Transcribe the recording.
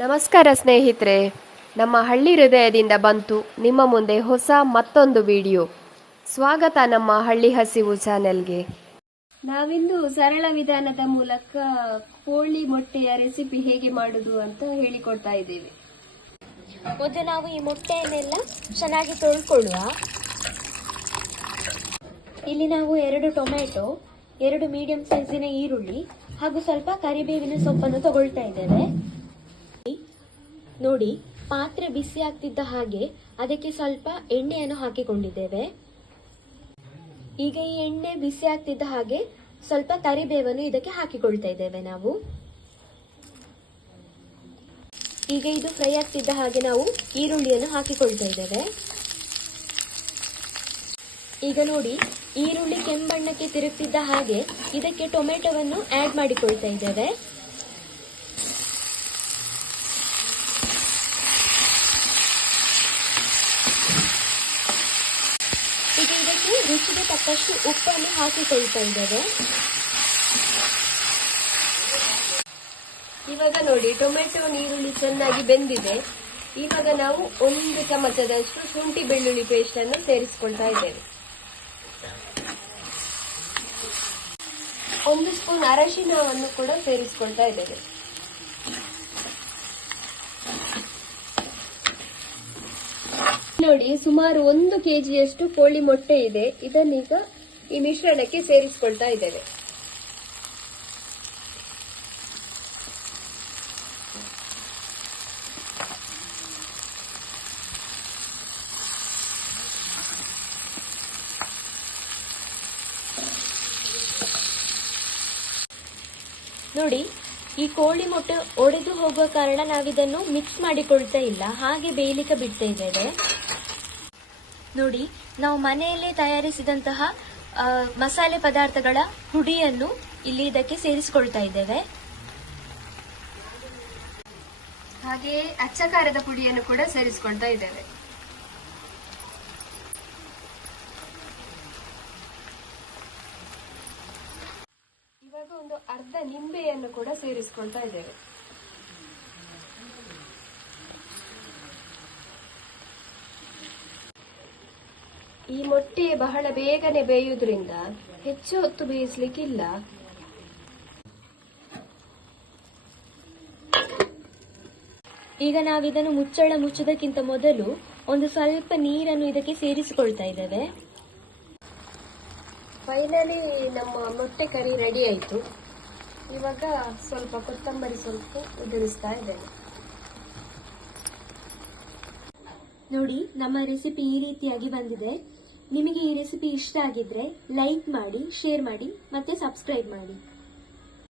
ನಮಸ್ಕಾರ ಸ್ನೇಹಿತರೆ, ನಮ್ಮ ಹಳ್ಳಿ ಹೃದಯದಿಂದ ಬಂತು ನಿಮ್ಮ ಮುಂದೆ ಹೊಸ ಮತ್ತೊಂದು ವಿಡಿಯೋ. ಸ್ವಾಗತ ನಮ್ಮ ಹಳ್ಳಿ ಹಸಿವು ಚಾನೆಲ್ಗೆ. ನಾವಿಂದು ಸರಳ ವಿಧಾನದ ಮೂಲಕ ಕೋಳಿ ಮೊಟ್ಟೆಯ ರೆಸಿಪಿ ಹೇಗೆ ಮಾಡುದು ಅಂತ ಹೇಳಿಕೊಡ್ತಾ ಇದ್ದೇವೆ. ಮೊದಲು ನಾವು ಈ ಮೊಟ್ಟೆಯನ್ನೆಲ್ಲ ಚೆನ್ನಾಗಿ ತೊಳ್ಕೊಳ್ಳುವ. ಇಲ್ಲಿ ನಾವು ಎರಡು ಟೊಮೆಟೊ ಎರಡು ಮೀಡಿಯಂ ಸೈಜಿನ ಈರುಳ್ಳಿ ಹಾಗೂ ಸ್ವಲ್ಪ ಕರಿಬೇವಿನ ಸೊಪ್ಪನ್ನು ತಗೊಳ್ತಾ ಇದ್ದೇವೆ. ನೋಡಿ, ಪಾತ್ರೆ ಬಿಸಿ ಆಗ್ತಿದ್ದ ಹಾಗೆ ಅದಕ್ಕೆ ಸ್ವಲ್ಪ ಎಣ್ಣೆಯನ್ನು ಹಾಕಿಕೊಂಡಿದ್ದೇವೆ. ಈಗ ಈ ಎಣ್ಣೆ ಬಿಸಿ ಆಗ್ತಿದ್ದ ಹಾಗೆ ಸ್ವಲ್ಪ ಕರಿಬೇವನ್ನು ಇದಕ್ಕೆ ಹಾಕಿಕೊಳ್ತಾ ಇದ್ದೇವೆ ನಾವು. ಈಗ ಇದು ಫ್ರೈ ಆಗ್ತಿದ್ದ ಹಾಗೆ ನಾವು ಈರುಳ್ಳಿಯನ್ನು ಹಾಕಿಕೊಳ್ತಾ ಇದ್ದೇವೆ. ಈಗ ನೋಡಿ, ಈರುಳ್ಳಿ ಕೆಂಬಣ್ಣಕ್ಕೆ ತಿರುಗ್ತಿದ್ದ ಹಾಗೆ ಇದಕ್ಕೆ ಟೊಮೆಟೊವನ್ನು ಆಡ್ ಮಾಡಿಕೊಳ್ತಾ ಇದ್ದೇವೆ ಈಗ ಇದಕ್ಕೆ ರುಚಿಗೆ ತಕ್ಕಷ್ಟು ಉಪ್ಪನ್ನು ಹಾಕಿಕೊಳ್ತಾ ಇದ್ದೇವೆ. ಇವಾಗ ನೋಡಿ, ಟೊಮೆಟೊ ನೀರುಳ್ಳಿ ಚೆನ್ನಾಗಿ ಬೆಂದಿದೆ. ಇವಾಗ ನಾವು ಒಂದು ಚಮಚದಷ್ಟು ಶುಂಠಿ ಬೆಳ್ಳುಳ್ಳಿ ಪೇಸ್ಟ್ ಅನ್ನು ಸೇರಿಸ್ಕೊಳ್ತಾ ಇದ್ದೇವೆ. ಒಂದು ಸ್ಪೂನ್ ಅರಶಿನವನ್ನು ಕೂಡ ಸೇರಿಸ್ಕೊಳ್ತಾ ಇದ್ದೇವೆ. ನೋಡಿ, ಸುಮಾರು ಒಂದು ಕೆಜಿಯಷ್ಟು ಕೋಳಿ ಮೊಟ್ಟೆ ಇದೆ. ಇದನ್ನೀಗ ಈ ಮಿಶ್ರಣಕ್ಕೆ ಸೇರಿಸ್ಕೊಳ್ತಾ ಇದ್ದೇವೆ. ನೋಡಿ, ಈ ಕೋಳಿ ಮೊಟ್ಟೆ ಒಡೆದು ಹೋಗುವ ಕಾರಣ ನಾವಿದನ್ನು ಮಿಕ್ಸ್ ಮಾಡಿಕೊಳ್ತಾ ಇಲ್ಲ. ಹಾಗೆ ಬೇಯಲಿಕ್ಕೆ ಬಿಡ್ತಾ ಇದ್ದೇವೆ. ನೋಡಿ, ನಾವು ಮನೆಯಲ್ಲೇ ತಯಾರಿಸಿದಂತಹ ಮಸಾಲೆ ಪದಾರ್ಥಗಳ ಹುಡಿಯನ್ನು ಇಲ್ಲಿ ಇದಕ್ಕೆ ಸೇರಿಸಿಕೊಳ್ತಾ ಇದ್ದೇವೆ. ಹಾಗೆಯೇ ಅಚ್ಚಕಾರದ ಪುಡಿಯನ್ನು ಕೂಡ ಸೇರಿಸಿಕೊಳ್ತಾ ಇದ್ದೇವೆ. ಇವಾಗ ಒಂದು ಅರ್ಧ ನಿಂಬೆಯನ್ನು ಕೂಡ ಸೇರಿಸಿಕೊಳ್ತಾ ಇದ್ದೇವೆ. ಈ ಮೊಟ್ಟೆ ಬಹಳ ಬೇಗನೆ ಬೇಯುವುದರಿಂದ ಹೆಚ್ಚು ಹೊತ್ತು ಬೇಯಿಸ್ಲಿಕ್ಕಿಲ್ಲ. ಈಗ ನಾವು ಇದನ್ನು ಮುಚ್ಚಳ ಮುಚ್ಚೋದಕ್ಕಿಂತ ಮೊದಲು ಒಂದು ಸ್ವಲ್ಪ ನೀರನ್ನು ಇದಕ್ಕೆ ಸೇರಿಸಿಕೊಳ್ತಾ ಇದ್ದೇವೆ. ಫೈನಲಿ ನಮ್ಮ ಮೊಟ್ಟೆ ಕರಿ ರೆಡಿ ಆಯಿತು. ಇವಾಗ ಸ್ವಲ್ಪ ಕೊತ್ತಂಬರಿ ಸ್ವಲ್ಪ ಉದುರಿಸ್ತಾ ಇದ್ದೇನೆ. ನೋಡಿ ನಮ್ಮ ರೆಸಿಪಿ ಈ ರೀತಿಯಾಗಿ ಬಂದಿದೆ. ನಿಮಗೆ ಈ ರೆಸಿಪಿ ಇಷ್ಟ ಆಗಿದ್ರೆ ಲೈಕ್ ಮಾಡಿ ಶೇರ್ ಮಾಡಿ ಮತ್ತೆ ಸಬ್ಸ್ಕ್ರೈಬ್ ಮಾಡಿ.